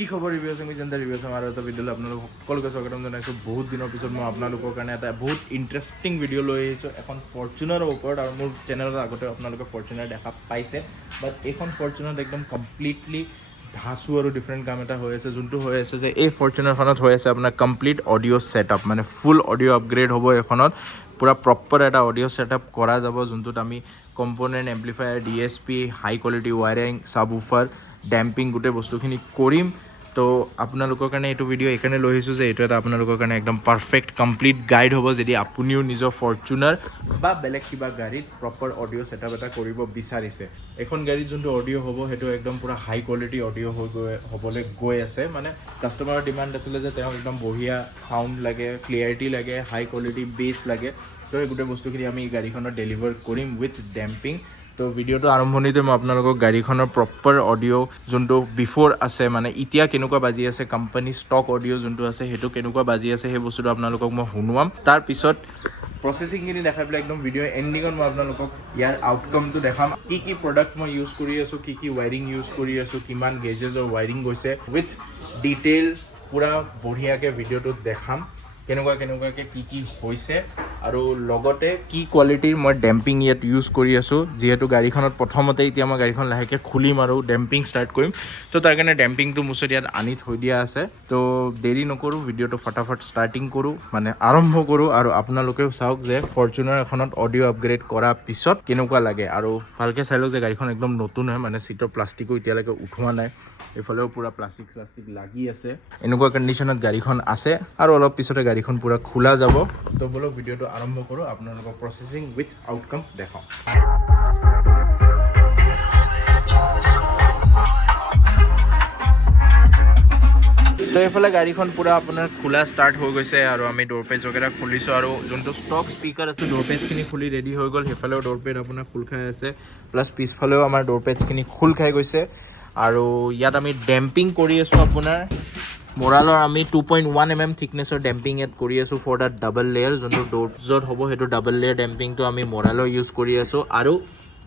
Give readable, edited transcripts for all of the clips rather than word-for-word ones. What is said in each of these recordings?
কি খবৰ ৰিভিউ আছে মিজেন্দাৰ ৰিভিউ আছে আৰু এটা ভিডিঅ'লৈ আপোনালোকক সকলোকে স্বাগতম জনাইছোঁ বহুত দিনৰ পিছত মই আপোনালোকৰ কাৰণে এটা বহুত ইণ্টাৰেষ্টিং ভিডিঅ' লৈ আহিছোঁ এখন ফৰ্চুনাৰৰ ওপৰত আৰু মোৰ চেনেলত আগতে আপোনালোকে ফৰ্চুনাৰ দেখা পাইছে বাট এইখন ফৰ্চুনাৰত একদম কমপ্লিটলি ধাচু আৰু ডিফাৰেণ্ট কাম এটা হৈ আছে যোনটো হৈ আছে যে এই ফৰ্চুনাৰখনত হৈ আছে আপোনাৰ কমপ্লিট অডিঅ' ছেটআপ মানে ফুল অডিঅ' আপগ্ৰেড হ'ব এইখনত পুৰা প্ৰপাৰ এটা অডিঅ' ছেটআপ কৰা যাব যোনটোত আমি কম্পনেণ্ট এম্প্লিফায়াৰ DSP হাই কোৱালিটি ৱায়াৰিং সাবউফাৰ ডেম্পিং গোটেই বস্তুখিনি কৰিম তো আপোনালোকৰ কাৰণে এইটো ভিডিঅ' এইকাৰণে লৈ আহিছোঁ যে এইটো এটা আপোনালোকৰ কাৰণে একদম পাৰফেক্ট কমপ্লিট গাইড হ'ব যদি আপুনিও নিজৰ ফৰ্চুনাৰ বা বেলেগ কিবা গাড়ীত প্ৰপাৰ অডিঅ' ছেটআপ এটা কৰিব বিচাৰিছে এখন গাড়ীত যোনটো অডিঅ' হ'ব সেইটো একদম পুৰা হাই কোৱালিটি অডিঅ' হ'বলৈ গৈ আছে মানে কাষ্টমাৰৰ ডিমাণ্ড আছিলে যে তেওঁক একদম বঢ়িয়া চাউণ্ড লাগে ক্লিয়াৰিটি লাগে হাই কোৱালিটি বেছ লাগে তো এই গোটেই বস্তুখিনি আমি গাড়ীখনত ডেলিভাৰ কৰিম উইথ ডেম্পিং তো ভিডিঅ'টো আৰম্ভণিতে মই আপোনালোকক গাড়ীখনৰ প্ৰপাৰ অডিঅ' যোনটো বিফ'ৰ আছে মানে এতিয়া কেনেকুৱা বাজি আছে কোম্পানী ষ্টক অডিঅ' যোনটো আছে সেইটো কেনেকুৱা বাজি আছে সেই বস্তুটো আপোনালোকক মই শুনোৱাম তাৰপিছত প্ৰচেছিংখিনি দেখাই পেলাই একদম ভিডিঅ' এণ্ডিঙত মই আপোনালোকক ইয়াৰ আউটকামটো দেখাম কি প্ৰডাক্ট মই ইউজ কৰি আছোঁ কি ৱায়াৰিং ইউজ কৰি আছোঁ কিমান গেজেছৰ ৱায়াৰিং গৈছে উইথ ডিটেইল পূৰা বঢ়িয়াকৈ ভিডিঅ'টোত দেখাম কেনেকুৱাকৈ কি হৈছে আৰু লগতে কি কোৱালিটিৰ মই ডেম্পিং ইয়াত ইউজ কৰি আছোঁ যিহেতু গাড়ীখনত প্ৰথমতে এতিয়া মই গাড়ীখন লাহেকৈ খুলিম আৰু ডেম্পিং ষ্টাৰ্ট কৰিম তো তাৰ কাৰণে ডেম্পিংটো মোৰ ওচৰত ইয়াত আনি থৈ দিয়া আছে তো দেৰি নকৰোঁ ভিডিঅ'টো ফটাফট ষ্টাৰ্টিং কৰোঁ মানে আৰম্ভ কৰোঁ আৰু আপোনালোকেও চাওক যে ফৰ্চুনাৰ এখনত অডিঅ' আপগ্ৰেড কৰাৰ পিছত কেনেকুৱা লাগে আৰু ভালকৈ চাই লওক যে গাড়ীখন একদম নতুন হয় মানে ছিটৰ প্লাষ্টিকো এতিয়ালৈকে উঠোৱা নাই এইফালেও পুৰা প্লাষ্টিক লাগি আছে এনেকুৱা কণ্ডিশ্যনত গাড়ীখন আছে আৰু অলপ পিছতে গাড়ীখন পুৰা খোলা যাব তো বলক ভিডিঅ'টো আৰম্ভ কৰোঁ আপোনালোকক প্ৰচেছিং উইথ আউটকাম দেখাওঁ তো এইফালে গাড়ীখন পুৰা আপোনাৰ খোলা ষ্টাৰ্ট হৈ গৈছে আৰু আমি ড'ৰ পেজ वगैरह খুলিছোঁ আৰু যোনটো ষ্টক স্পীকাৰ আছে ড'ৰ পেজখিনি খুলি ৰেডি হৈ গ'ল সেইফালেও ড'ৰ পেজ আপোনাৰ খোল খাই আছে প্লাছ পিছফালেও আমাৰ ড'ৰ পেজখিনি খোল খাই গৈছে আৰু ইয়াত আমি ডেম্পিং কৰি আছোঁ আপোনাৰ মৰালৰ আমি 2.1 mm থিকনেছৰ ডেম্পিং ইয়াত কৰি আছোঁ ফৰ দ্য ডাবল লেয়াৰ যোনটো ড'ৰ হ'ব সেইটো ডাবল লেয়াৰ ডেম্পিংটো আমি মৰালৰ ইউজ কৰি আছোঁ আৰু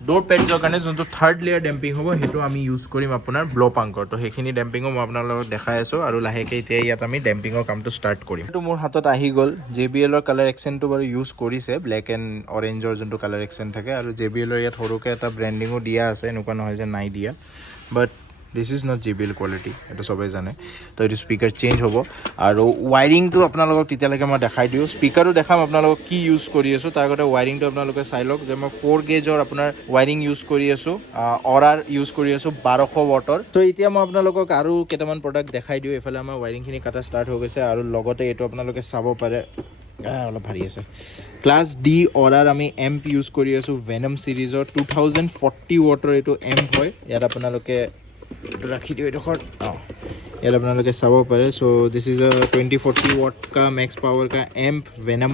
ড'ৰ পেডছৰ কাৰণে যোনটো থাৰ্ড লেয়াৰ ডেম্পিং হ'ব সেইটো আমি ইউজ কৰিম আপোনাৰ ব্ল'পাংকৰ তো সেইখিনি ডেম্পিঙো মই আপোনালোকক দেখাই আছোঁ আৰু লাহেকৈ এতিয়া ইয়াত আমি ডেম্পিঙৰ কামটো ষ্টাৰ্ট কৰিম এইটো মোৰ হাতত আহি গ'ল JBLৰ কালাৰ এক্সেণ্টটো বাৰু ইউজ কৰিছে ব্লেক এণ্ড অৰেঞ্জৰ যোনটো কালাৰ এক্সেণ্ট থাকে আৰু JBLৰ ইয়াত সৰুকৈ এটা ব্ৰেণ্ডিঙো দিয়া আছে এনেকুৱা নহয় যে নাই দিয়া বাট this is not JBL quality এইটো চবেই জানে তো এইটো স্পীকাৰ চেঞ্জ হ'ব আৰু ৱায়াৰিংটো আপোনালোকক তেতিয়ালৈকে মই দেখাই দিওঁ স্পীকাৰো দেখাম আপোনালোকক কি ইউজ কৰি আছোঁ তাৰ আগতে ৱায়াৰিংটো আপোনালোকে চাই লওক যে মই 4 গেজৰ আপোনাৰ ৱায়াৰিং ইউজ কৰি আছোঁ অৰাৰ ইউজ কৰি আছোঁ 1200 ৱাটৰ তো এতিয়া মই আপোনালোকক আৰু কেইটামান প্ৰডাক্ট দেখাই দিওঁ এইফালে আমাৰ ৱায়াৰিংখিনি কাটা ষ্টাৰ্ট হৈ গৈছে আৰু লগতে এইটো আপোনালোকে চাব পাৰে অলপ ভাৰী আছে ক্লাছ ডি অৰাৰ আমি এম্প ইউজ কৰি আছোঁ ভেনম ছিৰিজৰ 2040 ৱাটৰ এইটো এম্প হয় ইয়াত আপোনালোকে ৰাখি দিওঁ এইডোখৰ ইয়াত আপোনালোকে চাব পাৰে চ' দিছ ইজ 2040 ৱাট কা মেক্স পাৱাৰ কা এম্প ভেনম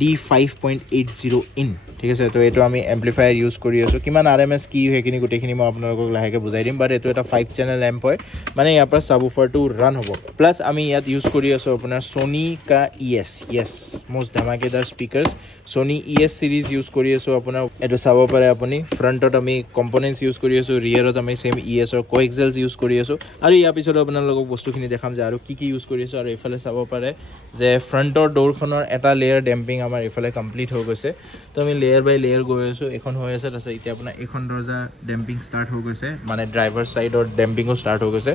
D5.80 ইন ঠিক আছে তো এইটো আমি এম্প্লিফায়াৰ ইউজ কৰি আছোঁ কিমান RMS কি সেইখিনি গোটেইখিনি মই আপোনালোকক লাহেকৈ বুজাই দিম বাট এইটো এটা 5 চেনেল এম্প হয় মানে ইয়াৰ পৰা সাবউফাৰটো ৰান হ'ব প্লাছ আমি ইয়াত ইউজ কৰি আছোঁ আপোনাৰ Sony কা ES মষ্ট ধমাকেদাৰ speakers Sony ES series use কৰি আছোঁ আপোনাৰ এইটো চাব পাৰে আপুনি ফ্ৰণ্টত আমি কম্পনেণ্টছ ইউজ কৰি আছোঁ ৰিয়াৰত আমি ছেম ESৰ কোএক্সিয়েলছ ইউজ কৰি আছোঁ আৰু ইয়াৰ পিছত আপোনালোকক বস্তুখিনি দেখাম যে আৰু কি ইউজ কৰি আছোঁ আৰু এইফালে চাব পাৰে যে ফ্ৰণ্টৰ ড'ৰখনৰ এটা লেয়াৰ ডেম্পিং আমাৰ এইফালে কমপ্লিট হৈ গৈছে তো আমি লেয়াৰ বাই লেয়াৰ গৈ আছোঁ এখন হৈ আছে তাৰপিছত এতিয়া আপোনাৰ এইখন দৰ্জা ডেম্পিং ষ্টাৰ্ট হৈ গৈছে মানে ড্ৰাইভাৰ ছাইডৰ ডেম্পিঙো ষ্টাৰ্ট হৈ গৈছে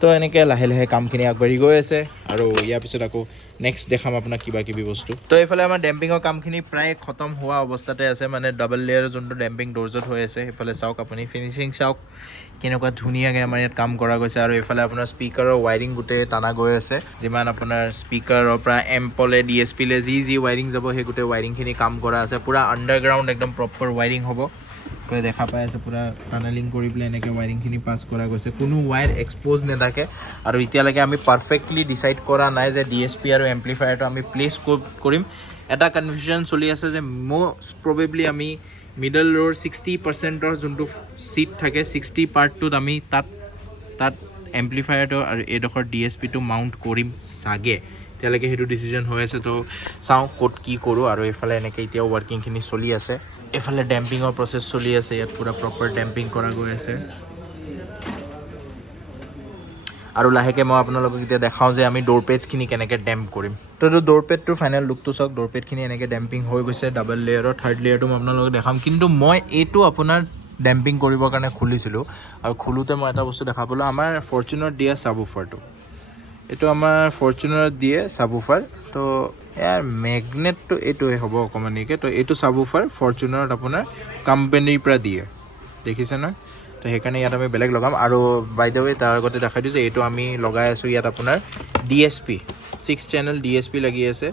তো এনেকৈ লাহে লাহে কামখিনি আগবাঢ়ি গৈ আছে আৰু ইয়াৰ পিছত আকৌ নেক্সট দেখাম আপোনাক কিবি বস্তু তো এইফালে আমাৰ ডেম্পিঙৰ কামখিনি প্ৰায় খতম হোৱা অৱস্থাতে আছে মানে ডাবল লেয়াৰ যোনটো ডেম্পিং ড'ৰজত হৈ আছে সেইফালে চাওক আপুনি ফিনিচিং চাওক কেনেকুৱা ধুনীয়াকৈ আমাৰ ইয়াত কাম কৰা গৈছে আৰু এইফালে আপোনাৰ স্পীকাৰৰ ৱায়াৰিং গোটেই টানা গৈ আছে যিমান আপোনাৰ স্পীকাৰৰ পৰা এম্পলে DSPলে যি ৱায়াৰিং যাব সেই গোটেই ৱায়াৰিংখিনি কাম কৰা আছে পূৰা আণ্ডাৰগ্ৰাউণ্ড একদম প্ৰপাৰ ৱায়াৰিং হ'ব দেখা পাই আছে পূৰা টানেলিং কৰি পেলাই এনেকৈ ৱায়াৰিংখিনি পাছ কৰা গৈছে কোনো ৱায়াৰ এক্সপ'জ নাথাকে আৰু এতিয়ালৈকে আমি পাৰফেক্টলি ডিচাইড কৰা নাই যে DSP আৰু এম্প্লিফায়াৰটো আমি প্লেচ কৰিম এটা কনফিউজন চলি আছে যে মষ্ট প্ৰবেবলি আমি মিডল ৰ'ৰ 60%ৰ যোনটো ছিট থাকে 60 পাৰ্টটোত আমি তাত এম্প্লিফায়াৰটো আৰু এইডোখৰ DSPটো মাউণ্ট কৰিম চাগে এতিয়ালৈকে সেইটো ডিচিজন হৈ আছে তো চাওঁ ক'ত কি কৰোঁ আৰু এইফালে এনেকৈ এতিয়াও ৱৰ্কিংখিনি চলি আছে এইফালে ডেম্পিঙৰ প্ৰচেছ চলি আছে ইয়াত পুৰা প্ৰপাৰ ডেম্পিং কৰা গৈ আছে আৰু লাহেকৈ মই আপোনালোকক এতিয়া দেখাওঁ যে আমি ড'ৰ পেজখিনি কেনেকৈ ডেম্প কৰিম তো এইটো ড'ৰ পেডটোৰ ফাইনেল লুকটো চাওক ড'ৰ পেডখিনি এনেকৈ ডেম্পিং হৈ গৈছে ডাবল লেয়াৰৰ থাৰ্ড লেয়াৰটো মই আপোনালোকক দেখাম কিন্তু মই এইটো আপোনাৰ ডেম্পিং কৰিবৰ কাৰণে খুলিছিলোঁ আৰু খোলোতে মই এটা বস্তু দেখা পালোঁ আমাৰ ফৰ্চুনাৰত দিয়া ছাবউফাৰটো এইটো আমাৰ ফৰ্চুনাৰত দিয়ে ছাবউফাৰ তো ইয়াৰ মেগনেটটো এইটোৱে হ'ব অকণমানিকৈ তো এইটো ছাবউফাৰ ফৰ্চুনাৰত আপোনাৰ কোম্পানীৰ পৰা দিয়ে দেখিছে নহয় তো সেইকাৰণে ইয়াত আমি বেলেগ লগাম আৰু বাই দ্য ৱে তাৰ আগতে দেখাই দিছোঁ এইটো আমি লগাই আছোঁ ইয়াত আপোনাৰ DSP 6 চেনেল DSP লাগি আছে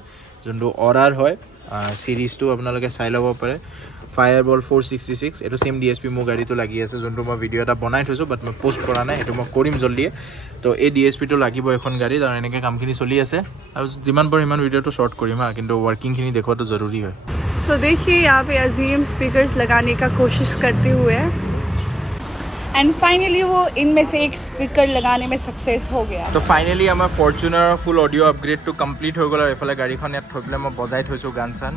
যোনটো অৰাৰ হয় চিৰিজটো আপোনালোকে চাই ল'ব পাৰে ফায়াৰবল 466 এইটো সেম DSP মোৰ গাড়ীটো লাগি আছে যোনটো মই ভিডিঅ' এটা বনাই থৈছোঁ বাট মই পোষ্ট কৰা নাই সেইটো মই কৰিম জল্দিয়ে তো এই DSPটো লাগিব এখন গাড়ীত আৰু এনেকৈ কামখিনি চলি আছে আৰু যিমান পাৰোঁ সিমান ভিডিঅ'টো শ্বৰ্ট কৰিম কিন্তু ৱৰ্কিংখিনি দেখুৱাটো জৰুৰী হয় सो देखिए यहाँ पे अजीम स्पीकर्स लगाने का कोशिश करते हुए एंड फाइनली वो इनमें से एक स्पीकर लगाने में सक्सेस हो गया तो फाइनली आमार फॉर्च्यूनर फुल ऑडियो अपग्रेड तो कम्प्लीट हो गल और एफाले गाड़ीखन यात थৈ পেলাই মই বজাই থৈছোঁ গান চান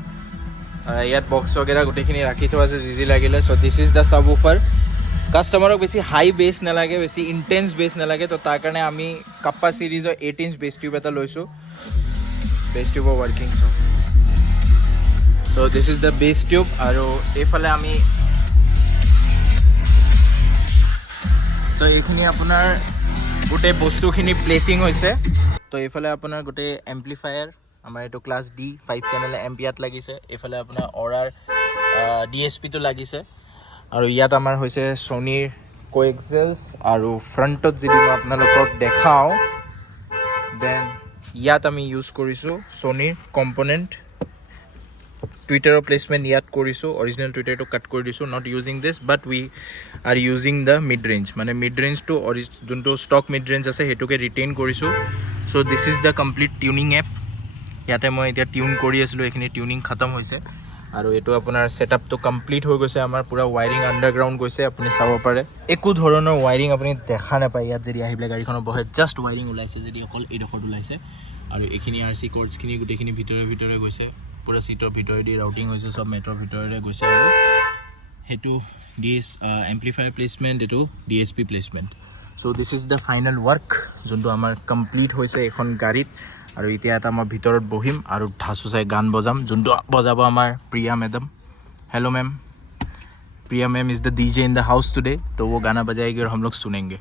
ইয়াত বক্স वगैरह গোটেইখিনি ৰাখি থোৱা আছে যি লাগিলে সো দিস ইজ দ্য সাবউফাৰ কাস্টমাৰক বেছি হাই বেছ নালাগে বেছি ইন্টেন্স বেছ নালাগে তো তাৰ কাৰণে আমি কাপ্পা সিৰিজৰ 8 ইঞ্চ বেছ টিউব এটা লৈছোঁ বেছ টিউবৰ working so this is the bass tube আৰু এইফালে আমি তো এইখিনি আপোনাৰ গোটেই বস্তুখিনি প্লেচিং হৈছে তো এইফালে আপোনাৰ গোটেই এম্প্লিফায়াৰ আমাৰ এইটো ক্লাছ D 5 চেনেল এম্পিয়াত লাগিছে এইফালে আপোনাৰ অৰাৰ DSPটো লাগিছে আৰু ইয়াত আমাৰ হৈছে Sonyৰ Coaxials আৰু ফ্ৰণ্টত যদি মই আপোনালোকক দেখাওঁ দেন ইয়াত আমি ইউজ কৰিছোঁ Sonyৰ কম্পোনেণ্ট টুইটাৰৰ প্লেচমেণ্ট ইয়াত কৰিছোঁ অৰিজিনেল টুইটাৰটো কাট কৰি দিছোঁ not using this but we are using the mid range মানে মিড ৰেঞ্জটো যোনটো ষ্টক মিড ৰেঞ্জ আছে সেইটোকে ৰিটেইন কৰিছোঁ so' this is the complete tuning up ইয়াতে মই এতিয়া টিউন কৰি আছিলোঁ এইখিনি টিউনিং খতম হৈছে আৰু এইটো আপোনাৰ ছেটআপটো কমপ্লিট হৈ গৈছে আমাৰ পুৰা ৱাইৰিং আণ্ডাৰগ্ৰাউণ্ড গৈছে আপুনি চাব পাৰে একো ধৰণৰ ৱাইৰিং আপুনি দেখা নাপায় ইয়াত যদি আহি পেলাই গাড়ীখনৰ বহে জাষ্ট ৱাইৰিং ওলাইছে যদি অকল এইডোখৰত ওলাইছে আৰু এইখিনি RC কৰ্ডছখিনি গোটেইখিনি ভিতৰে গৈছে পুৰা সিটৰ ভিতৰেদি ৰাউটিং হৈছে সব মেট্ৰৰ ভিতৰেৰে গৈছে আৰু হেতু ডিএস এম্প্লিফায়াৰ প্লেচমেণ্ট এটো DSP placement so this is the final work যোনটো আমাৰ কমপ্লিট হৈছে এখন গাড়ীত আৰু এতিয়া এটা মই ভিতৰত বহিম আৰু ঢাসু চাই গান বজাম যোনটো বজাব আমাৰ Priya madam hello ma'am Priya ma'am is the DJ in the house today तो वो गाना बजाएगी और हम लोग सुनेंगे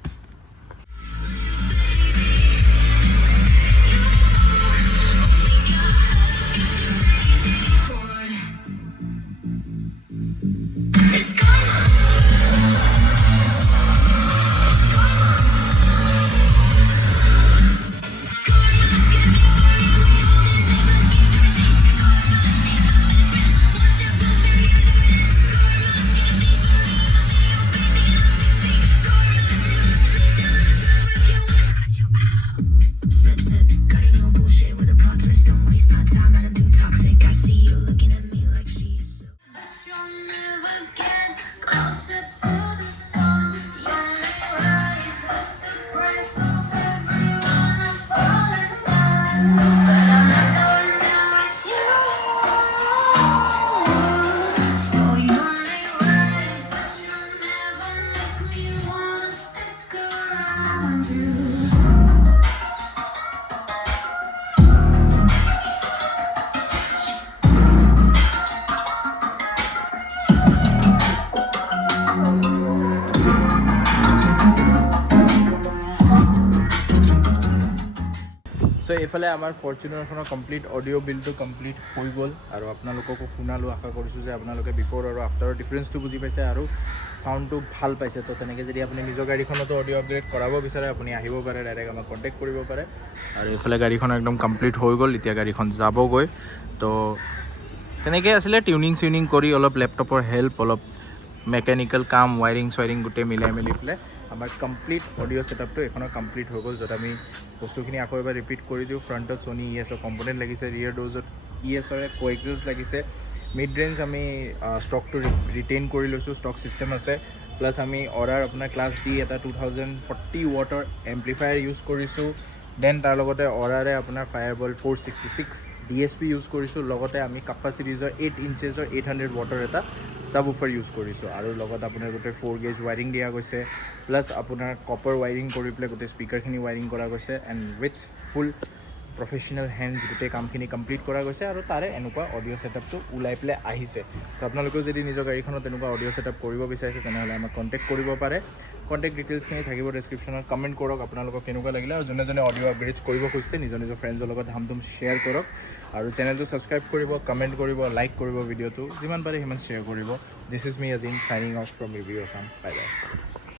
সো এইফালে আমাৰ ফৰ্চুনাৰখনৰ কমপ্লিট অডিঅ' বিলটো কমপ্লিট হৈ গ'ল আৰু আপোনালোককো শুনালোঁ আশা কৰিছোঁ যে আপোনালোকে বিফ'ৰ আৰু আফটাৰৰ ডিফাৰেঞ্চটো বুজি পাইছে আৰু চাউণ্ডটো ভাল পাইছে তো তেনেকৈ যদি আপুনি নিজৰ গাড়ীখনতো অডিঅ' আপগ্ৰেড কৰাব বিচাৰে আপুনি আহিব পাৰে ডাইৰেক্ট আমাক কণ্টেক্ট কৰিব পাৰে আৰু এইফালে গাড়ীখন একদম কমপ্লিট হৈ গ'ল এতিয়া গাড়ীখন যাবগৈ তো তেনেকৈ আছিলে টিউনিং চিউনিং কৰি অলপ লেপটপৰ হেল্প অলপ মেকানিকেল কাম ৱাইৰিং চৱাইৰিং গোটেই মিলাই মেলি পেলাই আমাৰ কমপ্লিট অডিঅ' ছেটআপটো এখনৰ কমপ্লিট হৈ গ'ল য'ত আমি বস্তুখিনি আকৌ এবাৰ ৰিপিট কৰি দিওঁ ফ্ৰণ্টত Sony ES কম্পোনেণ্ট লাগিছে ৰিয়েৰ ড'জত ESৰে কোএক্সিয়েলছ লাগিছে মিড ৰেঞ্জ আমি ষ্টকটো ৰিটেইন কৰি লৈছোঁ ষ্টক ছিষ্টেম আছে প্লাছ আমি অৰাৰ আপোনাৰ ক্লাছ D এটা 2040 ৱাটৰ এম্প্লিফায়াৰ ইউজ কৰিছোঁ দেন তাৰ লগতে অৰাৰে আপোনাৰ ফায়াৰবল 466 DSP ইউজ কৰিছোঁ লগতে আমি কাপ্পা ছিৰিজৰ 8 ইঞ্চেছৰ 800 ৱাটৰ এটা সাবউফাৰ ইউজ কৰিছোঁ আৰু লগত আপোনাৰ গোটেই 4 গেজ ৱাইৰিং দিয়া গৈছে প্লাছ আপোনাৰ কপাৰ ৱাইৰিং কৰি পেলাই গোটেই স্পীকাৰখিনি ৱাইৰিং কৰা গৈছে and with full professional hands গোটেই কামখিনি কমপ্লিট কৰা গৈছে আৰু তাৰে এনেকুৱা অডিঅ' ছেটআপটো ওলাই পেলাই আহিছে তো আপোনালোকেও যদি নিজৰ গাড়ীখনত তেনেকুৱা অডিঅ' ছেটআপ কৰিব বিচাৰিছে তেনেহ'লে আমাক কণ্টেক্ট কৰিব পাৰে কণ্টেক্ট ডিটেইলছখিনি থাকিব ডেছক্ৰিপশ্যনত কমেণ্ট কৰক আপোনালোকক কেনেকুৱা লাগিলে আৰু যোনে অডিঅ' আপগ্ৰেডছ কৰিব খুজিছে নিজৰ ফ্ৰেণ্ডছৰ লগত ধামধুম শ্বেয়াৰ কৰক আৰু চেনেলটো ছাবস্ক্ৰাইব কৰিব কমেণ্ট কৰিব লাইক কৰিব ভিডিঅ'টো যিমান পাৰে সিমান শ্বেয়াৰ কৰিব this is me Azim signing off from review Assam bye by